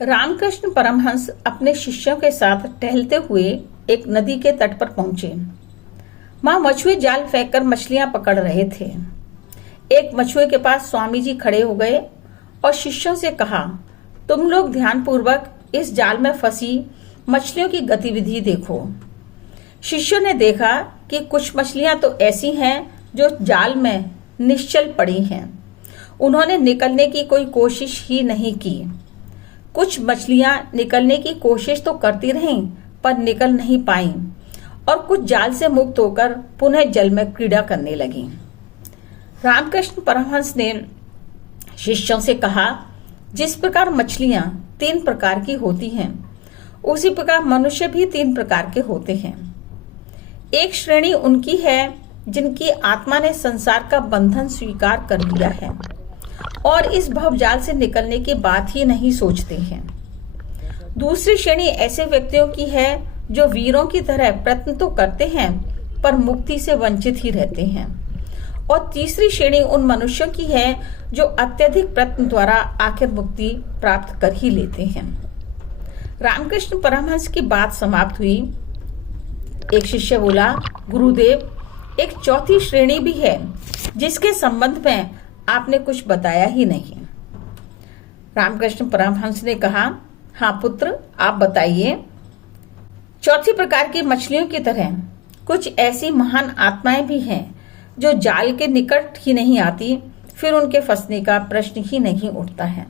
रामकृष्ण परमहंस अपने शिष्यों के साथ टहलते हुए एक नदी के तट पर पहुंचे। वहां मछुए जाल फेंककर मछलियां पकड़ रहे थे। एक मछुए के पास स्वामी जी खड़े हो गए और शिष्यों से कहा, तुम लोग ध्यानपूर्वक इस जाल में फंसी मछलियों की गतिविधि देखो। शिष्यों ने देखा कि कुछ मछलियां तो ऐसी हैं जो जाल में निश्चल पड़ी हैं। उन्होंने निकलने की कोई कोशिश ही नहीं की। कुछ मछलियां निकलने की कोशिश तो करती रहीं पर निकल नहीं पाईं और कुछ जाल से मुक्त होकर पुनः जल में क्रीड़ा करने लगीं। रामकृष्ण परमहंस ने शिष्यों से कहा, जिस प्रकार मछलियां 3 प्रकार की होती हैं, उसी प्रकार मनुष्य भी 3 प्रकार के होते हैं। एक श्रेणी उनकी है जिनकी आत्मा ने संसार का बंधन स्वीकार कर लिया है और इस भवजाल से निकलने की बात ही नहीं सोचते हैं। दूसरी श्रेणी ऐसे व्यक्तियों की है जो वीरों की तरह प्रयत्न तो करते हैं पर मुक्ति से वंचित ही रहते हैं। और तीसरी श्रेणी उन मनुष्यों की है जो अत्यधिक प्रयत्न द्वारा आखिर मुक्ति प्राप्त कर ही लेते हैं। रामकृष्ण परमहंस की बात समाप्त हुई। एक शिष्य बोला, गुरुदेव, एक चौथी श्रेणी भी है जिसके संबंध में आपने कुछ बताया ही नहीं। रामकृष्ण परमहंस ने कहा, हाँ पुत्र, आप बताइए। चौथी प्रकार की मछलियों की तरह कुछ ऐसी महान आत्माएं भी हैं जो जाल के निकट ही नहीं आती, फिर उनके फंसने का प्रश्न ही नहीं उठता है।